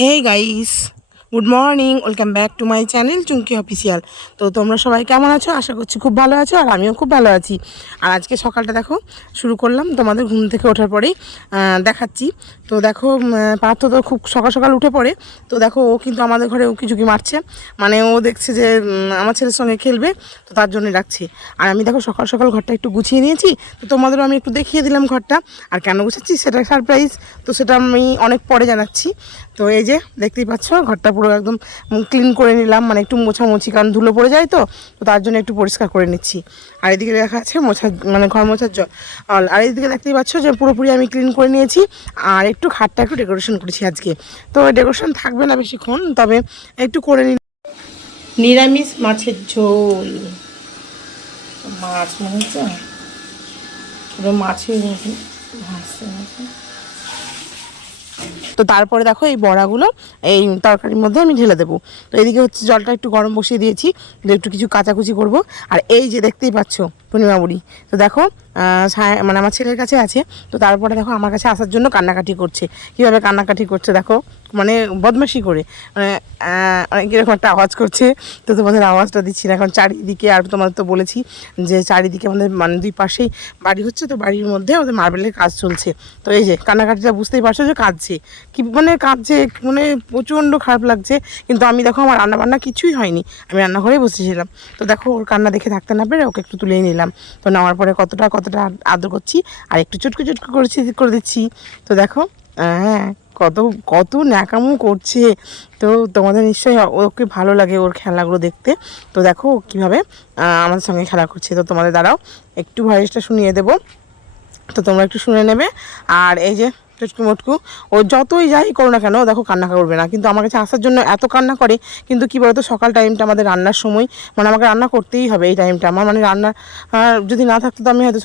Hey guys, good morning, welcome back to my channel Chumki official. তো তোমরা সবাই কেমন আছো? আশা করছি খুব ভালো আছো, আর আমিও খুব ভালো আছি। আর আজকে সকালটা দেখো শুরু করলাম তোমাদের ঘুম থেকে ওঠার পরেই দেখাচ্ছি। তো দেখো পার্থ তো খুব সকাল সকাল উঠে পড়ে। তো দেখো ও কিন্তু আমাদের ঘরে উকি ঝুঁকি মারছে, মানে ও দেখছে যে আমার ছেলের সঙ্গে খেলবে, তো তার জন্যই রাখছি। আর আমি দেখো সকাল সকাল ঘরটা একটু গুছিয়ে নিয়েছি, তো তোমাদেরও আমি একটু দেখিয়ে দিলাম ঘরটা। আর কেন গুছাচ্ছি সেটা সারপ্রাইজ, তো সেটা আমি অনেক পরে জানাচ্ছি। তো এই যে দেখতেই পাচ্ছ ঘরটা পুরো একদম ক্লিন করে নিলাম, মানে একটু মোছামুছি, কারণ ধুলো পড়ে যায়, তো তার জন্য একটু পরিষ্কার করে নিচ্ছি। আর এদিকে দেখা আছে মোছা, মানে ঘর মোছার জল। আর এইদিকে দেখতেই পাচ্ছ যে পুরোপুরি আমি ক্লিন করে নিয়েছি। আর একটু খাটটা একটু ডেকোরেশন করেছি আজকে। তো ডেকোরেশন থাকবে না বেশিক্ষণ, তবে একটু করে নিই। নিরামিষ মাছের ঝোল, মাছ মনে হচ্ছে পুরো মাছের মতো ভাসছে। তো তারপরে দেখো এই বড়াগুলো এই তরকারির মধ্যে আমি ঢেলে দেবো। তো এদিকে হচ্ছে জলটা একটু গরম বসিয়ে দিয়েছি, একটু কিছু কাচাকুচি করব। আর এই যে দেখতেই পাচ্ছ পূর্ণিমা বুড়ি, তো দেখো মানে আমার ছেলের কাছে আছে। তো তারপরে দেখো আমার কাছে আসার জন্য কান্নাকাটি করছে। কীভাবে কান্নাকাটি করছে দেখো, মানে বদমাশি করে, মানে অনেক এরকম একটা আওয়াজ করছে। তো তোমাদের আওয়াজটা দিচ্ছি না এখন চারিদিকে। আর তোমাদের তো বলেছি যে চারিদিকে আমাদের মানে দুই পাশেই বাড়ি হচ্ছে, তো বাড়ির মধ্যে ওদের মার্বেলের কাজ চলছে। তো এই যে কান্নাকাটিটা বুঝতেই পারছো যে কাঁদছে, কি মানে কাঁদছে, মানে প্রচণ্ড খারাপ লাগছে। কিন্তু আমি দেখো আমার রান্নাবান্না কিছুই হয়নি, আমি রান্নাঘরেই বসেছিলাম। তো দেখো ওর কান্না দেখে থাকতে না পেরে ওকে একটু তুলেই নিলাম। তো নেওয়ার পরে কতটা আদর করছি, আর একটু চটকু চটকু করে দিচ্ছি। তো দেখো হ্যাঁ, কত কত ন্যাকামো করছে। তো তোমাদের নিশ্চয়ই ওকে ভালো লাগে ওর খেলাগুলো দেখতে। তো দেখো কীভাবে আমাদের সঙ্গে খেলা করছে। তো তোমাদের দ্বারাও একটু ভয়েসটা শুনিয়ে দেবো, তো তোমরা একটু শুনে নেবে। আর এই যে চটকু মটকু, ও যতই যাই করো না কেন দেখো কান্না করবে না, কিন্তু আমার কাছে আসার জন্য এত কান্না করে। কিন্তু কী বলতো, সকাল টাইমটা আমাদের রান্নার সময়, মানে আমাকে রান্না করতেই হবে এই টাইমটা আমার, মানে রান্না যদি না থাকতো তো আমি হয়তো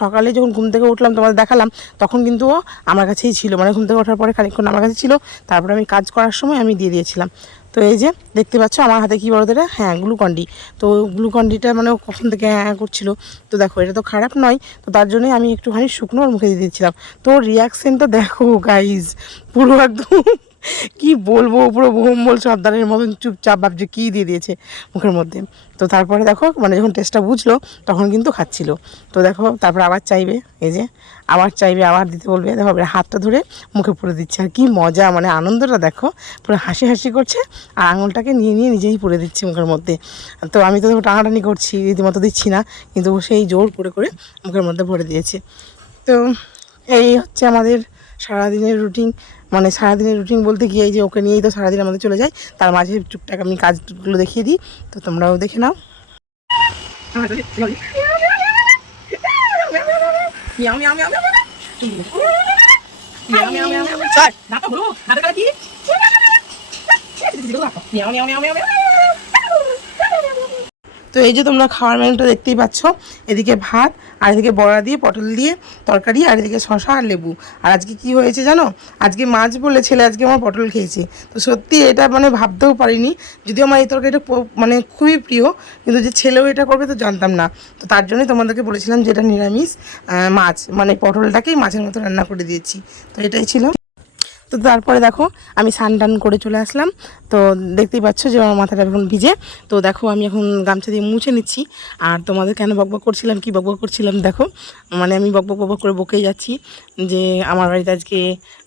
সকালে যখন ঘুম থেকে উঠলাম তোমাদের দেখালাম, তখন কিন্তু ও আমার কাছেই ছিল, মানে ঘুম থেকে ওঠার পরে খানিকক্ষণ আমার কাছে ছিল, তারপরে আমি কাজ করার সময় আমি দিয়ে দিয়েছিলাম। তো এই যে দেখতে পাচ্ছ আমার হাতে কী বড় ধরে, হ্যাঁ গ্লুকন্ডি। তো গ্লুকন্ডিটা মানে কখন থেকে হ্যাঁ করছিল। তো দেখো এটা তো খারাপ নয়, তো তার জন্যই আমি একটুখানি শুকনো ওর মুখে দিয়ে দিচ্ছিলাম। তো রিয়াকশানটা দেখো গাইজ, পুরো একদম কি বলবো, পুরো ভোম্বল সর্দারের মতন চুপচাপ ভাবছে কী দিয়ে দিয়েছে মুখের মধ্যে। তো তারপরে দেখো মানে যখন টেস্টটা বুঝলো তখন কিন্তু খাচ্ছিল। তো দেখো তারপর আবার চাইবে, এই যে আবার চাইবে, আবার দিতে বলবে, দেখো হাতটা ধরে মুখে পুরে দিচ্ছে। আর কি মজা, মানে আনন্দটা দেখো, পুরো হাসি হাসি করছে, আর আঙুলটাকে নিয়ে নিয়ে নিজেই পুরে দিচ্ছে মুখের মধ্যে। তো আমি তো টানাটানি করছি, রীতিমতো দিচ্ছি না, কিন্তু সেই জোর করে করে মুখের মধ্যে ভরে দিয়েছে। তো এই হচ্ছে আমাদের সারাদিনের রুটিন, মানে সারাদিনের রুটিন বলতে গিয়ে এই যে ওকে নিয়েই তো সারাদিন আমাদের চলে যায়। তার মাঝে টুকটাক আমি কাজগুলো দেখিয়ে দিই, তো তোমরাও দেখে নাও। তো এই যে তোমরা খাওয়ার মেনুটা দেখতেই পাচ্ছ, এদিকে ভাত, আর এদিকে বড়া দিয়ে পটল দিয়ে তরকারি, আর এদিকে শশা আর লেবু। আর আজকে কি হয়েছে জানো, আজকে মাছ বলে ছেলে আজকে আমার পটল খেয়েছে। তো সত্যি এটা মানে ভাবতেও পারিনি, যদিও আমার এই তরকারিটা মানে খুবই প্রিয়, কিন্তু যে ছেলেও এটা করবে তো জানতাম না। তো তার জন্যই তোমাদেরকে বলেছিলাম যে এটা নিরামিষ মাছ, মানে পটলটাকেই মাছের মতো রান্না করে দিয়েছি। তো এটাই ছিল। তো তারপরে দেখো আমি স্নান করে চলে আসলাম। তো দেখতেই পাচ্ছ যে আমার মাথাটা এখন ভিজে। তো দেখো আমি এখন গামছা দিয়ে মুছে নিচ্ছি। আর তোমাদের কেন বকবক করছিলাম, কি বকবক করছিলাম দেখো, মানে আমি বকবক করে বকেই যাচ্ছি যে আমার বাড়িতে আজকে,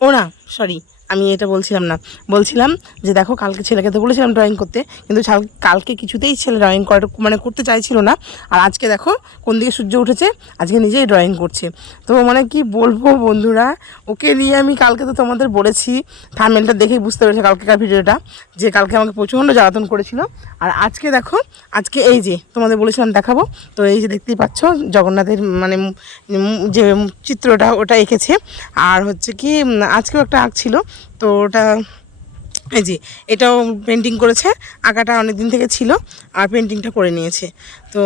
ও না সরি, আমি এটা বলছিলাম না, বলছিলাম যে দেখো কালকে ছেলেকে তো বলেছিলাম ড্রয়িং করতে, কিন্তু কালকে কিছুতেই ছেলে ড্রয়িং মানে করতে চাইছিল না। আর আজকে দেখো কোন দিকে সূর্য উঠেছে, আজকে নিজেই ড্রয়িং করছে। তো মানে কি বলবো বন্ধুরা, ওকে নিয়ে আমি কালকে তো তোমাদের বলেছি, থাম্বনেলটা দেখেই বুঝতে পেরেছে কালকেকার ভিডিওটা, যে কালকে আমাকে প্রচণ্ড জ্বালাতন করেছিল। আর আজকে দেখো, আজকে এই যে তোমাদের বলেছিলাম দেখাবো, তো এই যে দেখতেই পাচ্ছ জগন্নাথের মানে যে চিত্রটা ওটা এঁকেছে। আর হচ্ছে কি আজকেও একটা আঁকছিল, তো ওটা এই যে এটাও পেন্টিং করেছে, আঁকাটা অনেক দিন থেকে ছিল আর পেন্টিংটা করে নিয়েছে। তো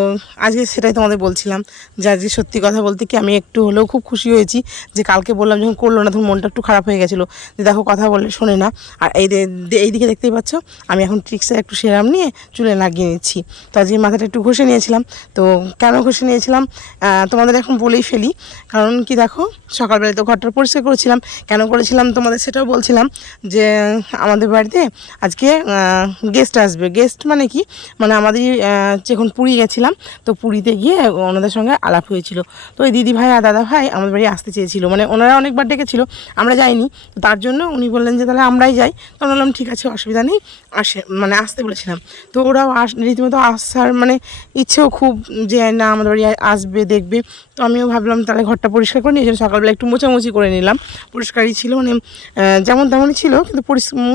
আজকে সেটাই তোমাদের বলছিলাম যে আজকে সত্যি কথা বলতে কি আমি একটু হলেও খুব খুশি হয়েছি যে কালকে বললাম যখন করলো না তখন মনটা একটু খারাপ হয়ে গেছিলো যে দেখো কথা বললে শোনে না। আর এইদিকে দেখতেই পাচ্ছ আমি এখন ট্রিক্সের একটু সেরাম নিয়ে চুলে লাগিয়ে নিচ্ছি। তো আজকে মাথাটা একটু ঘষে নিয়েছিলাম। তো কেন ঘষে নিয়েছিলাম তোমাদের এখন বলেই ফেলি, কারণ কি দেখো সকালবেলায় তো ঘরটা পরিষ্কার করেছিলাম, কেন করেছিলাম তোমাদের সেটাও বলছিলাম যে আমাদের বাড়িতে আজকে গেস্ট আসবে। গেস্ট মানে কি, মানে আমাদের যখন পুরী গেছিলাম তো পুরীতে গিয়ে ওনাদের সঙ্গে আলাপ হয়েছিল। তো ওই দিদি ভাই আর দাদা ভাই আমাদের বাড়ি আসতে চেয়েছিল, মানে ওনারা অনেকবার ডেকেছিল, আমরা যাইনি। তো তার জন্য উনি বললেন যে তাহলে আমরাই যাই। তো বললাম ঠিক আছে অসুবিধা নেই, মানে আসতে বলেছিলাম। তো ওরাও রীতিমতো আসার মানে ইচ্ছেও খুব যে না আমাদের বাড়ি আসবে দেখবে। তো আমিও ভাবলাম তাহলে ঘরটা পরিষ্কার করে নিয়ে সকালবেলা একটু মোছামুছি করে নিলাম। পরিষ্কারই ছিল, মানে যেমন তেমনই ছিল, কিন্তু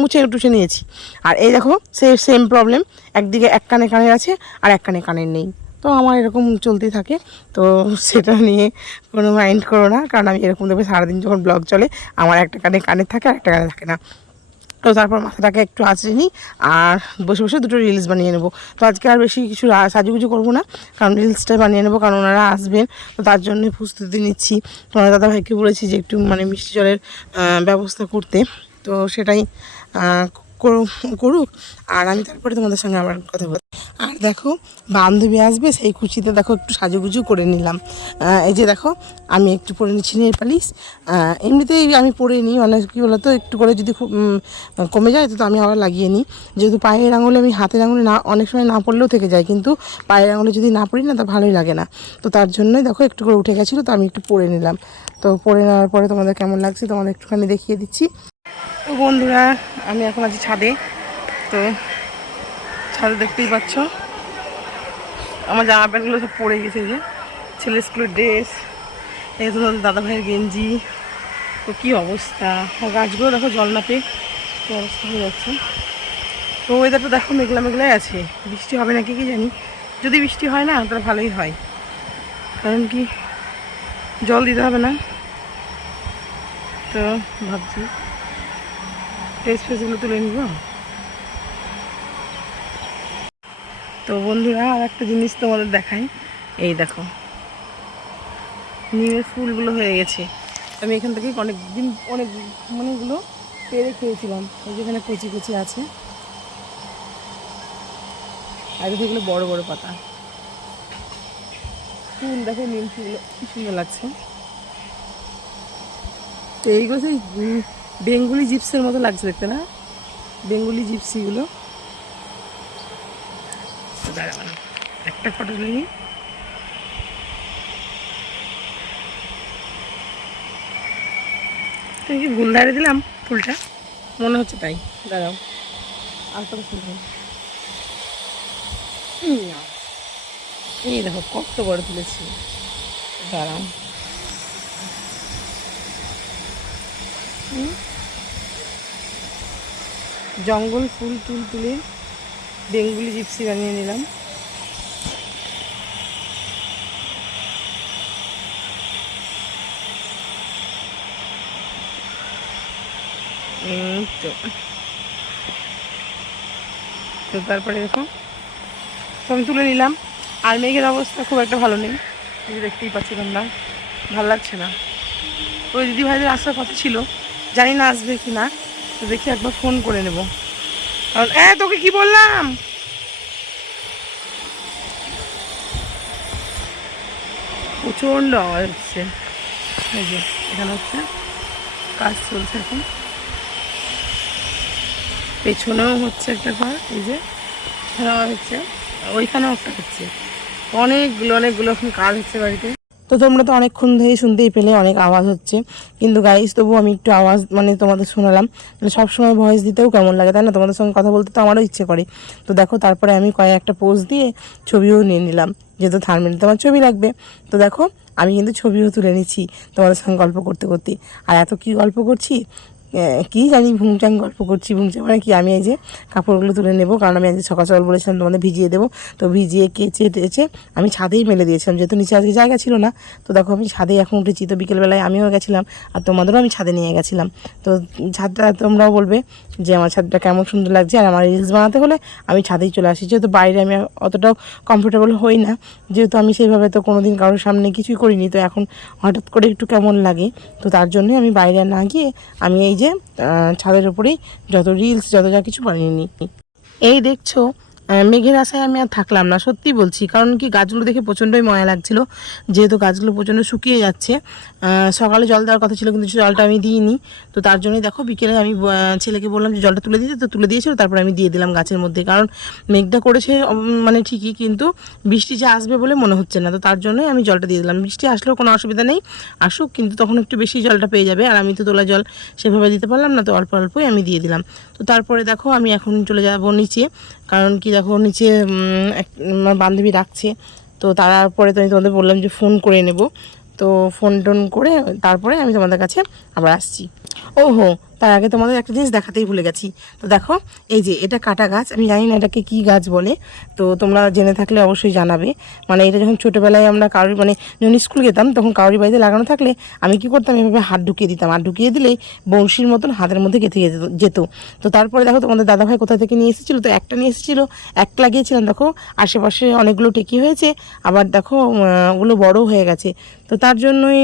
মুছে টুছে নিয়েছি। আর এই দেখো সেম প্রবলেম, একদিকে এক কানে কানের আছে আর এক কানে কানের নেই। তো আমার এরকম চলতেই থাকে। তো সেটা নিয়ে কোনো মাইন্ড করো না, কারণ আমি এরকম দেখবে সারাদিন যখন ব্লগ চলে আমার একটা কানে কানের থাকে আর একটা কানে থাকে না। তো তারপর মাথাটাকে একটু আঁচড়ে নিই আর বসে বসে দুটো রিলস বানিয়ে নেবো। তো আজকে আর বেশি কিছু সাজুগুজু করবো না, কারণ রিলসটাই বানিয়ে নেবো, কারণ ওনারা আসবেন। তো তার জন্যই প্রস্তুতি নিচ্ছি। তোমার দাদাভাইকে বলেছি যে একটু মানে মিষ্টি জলের ব্যবস্থা করতে, তো সেটাই করুক। আর আমি তারপরে তোমাদের সঙ্গে আবার কথা বল। আর দেখো বান্ধবী আসবে সেই খুশিতে দেখো একটু সাজুগুজু করে নিলাম। এই যে দেখো আমি একটু পরে নিচ্ছি নেল পালিশ। এমনিতেই আমি পরে নিই, মানে কী বলতো একটু করে যদি খুব কমে যায় তো আমি আবার লাগিয়ে নিই। যেহেতু পায়ের আঙুলে আমি হাতের আঙুলে না অনেক সময় না পড়লেও থেকে যায়, কিন্তু পায়ের আঙুলে যদি না পড়ি না তা ভালোই লাগে না। তো তার জন্যই দেখো একটু করে উঠে গেছিলো, তো আমি একটু পরে নিলাম। তো পরে নেওয়ার পরে তোমাদের কেমন লাগছে তোমাদের একটুখানি দেখিয়ে দিচ্ছি। তো বন্ধুরা আমি এখন আছি ছাদে। তো ছাদে দেখতেই পাচ্ছ আমার জামা প্যান্টগুলো সব পড়ে গেছে, যে ছেলে স্কুলের ড্রেস, এই তো দাদা ভাইয়ের গেঞ্জি। তো কী অবস্থা, গাছগুলো দেখো জল না পেয়ে কী অবস্থা হয়ে যাচ্ছে। তো ওয়েদারটা দেখো মেঘলা মেঘলাই আছে, বৃষ্টি হবে নাকি কি জানি। যদি বৃষ্টি হয় না তাহলে ভালোই হয়, কারণ কি জল দিতে হবে না। তো ভাবছি টেস্ট ফেসগুলো তুলে নিব। তো বন্ধুরা আর একটা জিনিস তোমাদের দেখাই, এই দেখো নিমের ফুলগুলো হয়ে গেছে। আমি এখান থেকে অনেকগুলো পেরে খেয়েছিলাম। এই যেখানে কচি কচি আছে, আর এগুলো বড় বড় পাতা ফুল। দেখো নিম ফুলগুলো কি সুন্দর লাগছে। তো এইগুলো সেই বেঙ্গুলি জিপসের মতো লাগছে দেখতে, না বেঙ্গুলি জিপসিগুলো। দাঁড়ান একটা ফটো নিই। তুমি কি ভুল ধারে দিলাম ফুলটা, মনে হচ্ছে তাই। দাঁড়াও আর কত ফুল, এই দেখো কত বড় তুলেছি। দাঁড়াও জঙ্গল ফুল তুলে বেঙ্গুলি জিপসি বানিয়ে নিলাম। তো তারপরে দেখো তো আমি তুলে নিলাম। আর মেঘের অবস্থা খুব একটা ভালো নেই, দেখতেই পাচ্ছি তোমরা, ভালো লাগছে না। ওই দিদি ভাইদের আসার কথা ছিল, জানি না আসবে কি না। তো দেখি একবার ফোন করে নেব, কারণ তোকে কি বললাম, প্রচণ্ড আওয়াজ হচ্ছে। এই যে এখানে হচ্ছে কাজ চলছে এখন, পেছনেও হচ্ছে একটা ঘর, এই যে আওয়াজ হচ্ছে, ওইখানেও একটা হচ্ছে, অনেকগুলো এখন কাজ হচ্ছে বাড়িতে। তো তোমরা তো অনেকক্ষণ ধরে শুনতেই পেলে অনেক আওয়াজ হচ্ছে, কিন্তু গাইস তবু আমি একটু আওয়াজ মানে তোমাদের শোনালাম। মানে সবসময় ভয়েস দিতেও কেমন লাগে তাই না, তোমাদের সঙ্গে কথা বলতে তো আমারও ইচ্ছে করে। তো দেখো তারপরে আমি কয়েকটা পোজ দিয়ে ছবিও নিয়ে নিলাম, যেহেতু থাম্বনেলে তোমার ছবি লাগবে। তো দেখো আমি কিন্তু ছবিও তুলে নিচ্ছি তোমাদের সঙ্গে গল্প করতে করতে। আর এত কি গল্প করছি, কী জানি ভুংচাং গল্প করছি। ভুংচাং মানে কি, আমি এই যে কাপড়গুলো তুলে নেবো, কারণ আমি আজকে সকাল সকাল বলেছিলাম তোমাদের ভিজিয়ে দেবো। তো ভিজিয়ে কেচে টেচে আমি ছাদেই মেলে দিয়েছিলাম, যেহেতু নিচে আজকে জায়গা ছিল না। তো দেখো আমি ছাদে এখন উঠেছি। তো বিকেলবেলায় আমিও গেছিলাম আর তোমাদেরও আমি ছাদে নিয়ে গেছিলাম। তো ছাদটা তোমরাও বলবে যে আমার ছাদটা কেমন সুন্দর লাগছে। আর আমার রিলস বানাতে হলে আমি ছাদেই চলে আসি, যেহেতু বাইরে আমি অতটাও কমফোর্টেবল হই না, যেহেতু আমি সেইভাবে তো কোনো দিন কারোর সামনে কিছুই করিনি। তো এখন হঠাৎ করে একটু কেমন লাগে, তো তার জন্যই আমি বাইরে না গিয়ে আমি এই যে ছাদের উপরেই যত রিলস যত যা কিছু বানিয়ে নিই। এই দেখছো মেঘের আশায় আমি আর থাকলাম না, সত্যি বলছি। কারণ কি, গাছগুলো দেখে প্রচণ্ডই ময়া লাগছিল, যেহেতু গাছগুলো প্রচণ্ড শুকিয়ে যাচ্ছে। সকালে জল দেওয়ার কথা ছিল, কিন্তু জলটা আমি দিইনি। তো তার জন্যই দেখো বিকেলে আমি ছেলেকে বললাম যে জলটা তুলে দিতে, তো তুলে দিয়েছিল। তারপর আমি দিয়ে দিলাম গাছের মধ্যে, কারণ মেঘটা করেছে মানে ঠিকই, কিন্তু বৃষ্টি যে আসবে বলে মনে হচ্ছে না। তো তার জন্যই আমি জলটা দিয়ে দিলাম। বৃষ্টি আসলেও কোনো অসুবিধা নেই, আসুক, কিন্তু তখন একটু বেশি জলটা পেয়ে যাবে। আর আমি তো তোলা জল সেভাবে দিতে পারলাম না, তো অল্প অল্পই আমি দিয়ে দিলাম। তো তারপরে দেখো আমি এখন চলে যাবো নিচে, কারণ কি দেখো নিচে আমার বান্ধবী রাখছে। তো তারপরে তো আমি তোমাদের বললাম যে ফোন করে নেব। তো ফোন টোন করে তারপরে আমি তোমাদের কাছে আবার আসছি। ওহো, তার আগে তোমাদের একটা জিনিস দেখাতেই ভুলে গেছি। তো দেখো এই যে এটা কাটা গাছ, আমি জানি না এটাকে কী গাছ বলে, তো তোমরা জেনে থাকলে অবশ্যই জানাবে। মানে এটা যখন ছোটোবেলায় আমরা কারোর মানে যখন স্কুল যেতাম, তখন কারোর বাড়িতে লাগানো থাকলে আমি কী করতাম, এভাবে হাত ঢুকিয়ে দিতাম। হাত ঢুকিয়ে দিলেই বড়শির মতন হাতের মধ্যে গেঁথে যেত। তো তারপরে দেখো তোমাদের দাদাভাই কোথা থেকে নিয়ে এসেছিলো, তো একটা নিয়ে এসেছিলো, একটা লাগিয়েছিলাম। দেখো আশেপাশে অনেকগুলো টেকি হয়েছে, আবার দেখো ওগুলো বড় হয়ে গেছে। তো তার জন্যই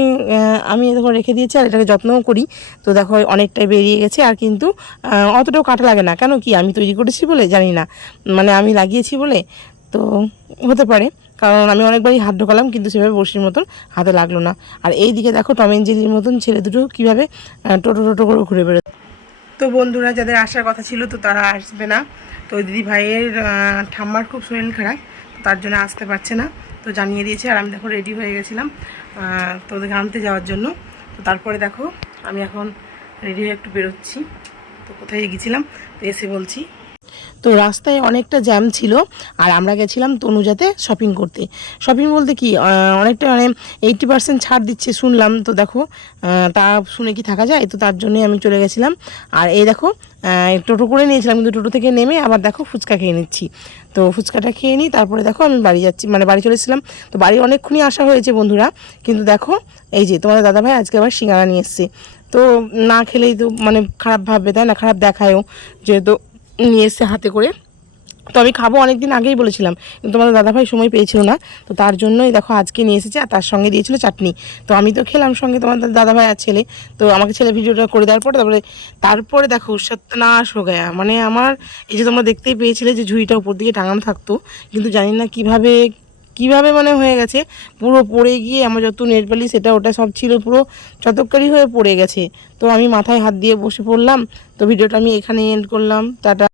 আমি দেখো রেখে দিয়েছি, আর এটাকে যত্নও করি। তো দেখো অনেকটাই বেরিয়ে গেছে, আর কিন্তু অতটাও কাটা লাগে না। কেন কি, আমি তৈরি করেছি বলে জানি না, মানে আমি লাগিয়েছি বলে তো হতে পারে। কারণ আমি অনেকবারই হাত ঢোকালাম, কিন্তু সেভাবে বড়শির মতন হাতে লাগলো না। আর এই দিকে দেখো টম এন্ড জেরির মতন ছেলে দুটো কীভাবে টোটো টোটো করে ঘুরে বেরোয়। তো বন্ধুরা যাদের আসার কথা ছিল, তো তারা আসবে না। তো দিদি ভাইয়ের ঠাম্মার খুব শরীর খারাপ, তার জন্য আসতে পারছে না, তো জানিয়ে দিয়েছে। আর আমি দেখো রেডি হয়ে গেছিলাম তো ওদেরকে আনতে যাওয়ার জন্য। তো তারপরে দেখো আমি এখন রেডি হয়ে একটু বেরোচ্ছি। তো কোথায় গেছিলাম, তো এসে বলছি। তো রাস্তায় অনেকটা জ্যাম ছিল, আর আমরা গেছিলাম তনুজাতে শপিং করতে। শপিং বলতে কি, অনেকটা মানে 80% ছাড় দিচ্ছে শুনলাম। তো দেখো তা শুনে কি থাকা যায়, তো তার জন্যই আমি চলে গেছিলাম। আর এই দেখো টোটো করে নিয়েছিলাম, কিন্তু টোটো থেকে নেমে আবার দেখো ফুচকা খেয়ে নিচ্ছি। তো ফুচকাটা খেয়ে নিই, তারপরে দেখো আমি বাড়ি যাচ্ছি, মানে বাড়ি চলে এসেছিলাম। তো বাড়ি অনেকক্ষণই আসা হয়েছে বন্ধুরা, কিন্তু দেখো এই যে তোমাদের দাদাভাই আজকে আবার সিঙ্গারা নিয়ে এসছে। তো না খেলেই তো মানে খারাপ ভাববে, তাই না, খারাপ দেখায়ও, যেহেতু নিয়ে এসছে হাতে করে। তো আমি খাবো অনেক দিন আগেই বলেছিলাম, কিন্তু তোমাদের দাদাভাই সময় পেয়েছিল না। তো তার জন্যই দেখো আজকে নিয়ে এসেছে, আর তার সঙ্গে দিয়েছিল চাটনি। তো আমি তো খেলাম সঙ্গে তোমাদের দাদাভাই আর ছেলে। তো আমাকে ছেলে ভিডিওটা করে দেওয়ার পরে তারপরে দেখো সত্যনাশ হয়ে গেয়া, মানে আমার এই যে তোমরা দেখতেই পেয়েছিলে যে ঝুড়িটা উপর দিকে টাঙানো থাকতো, কিন্তু জানি না কিভাবে মানে হয়ে গেছে, পুরো পড়ে গিয়ে আমার যত নেলপালিশ সেটা ওটা সব ছিল পুরো চতককারি হয়ে পড়ে গেছে। তো আমি মাথায় হাত দিয়ে বসে পড়লাম। তো ভিডিওটা আমি এখানে এন্ড করলাম, টাটা।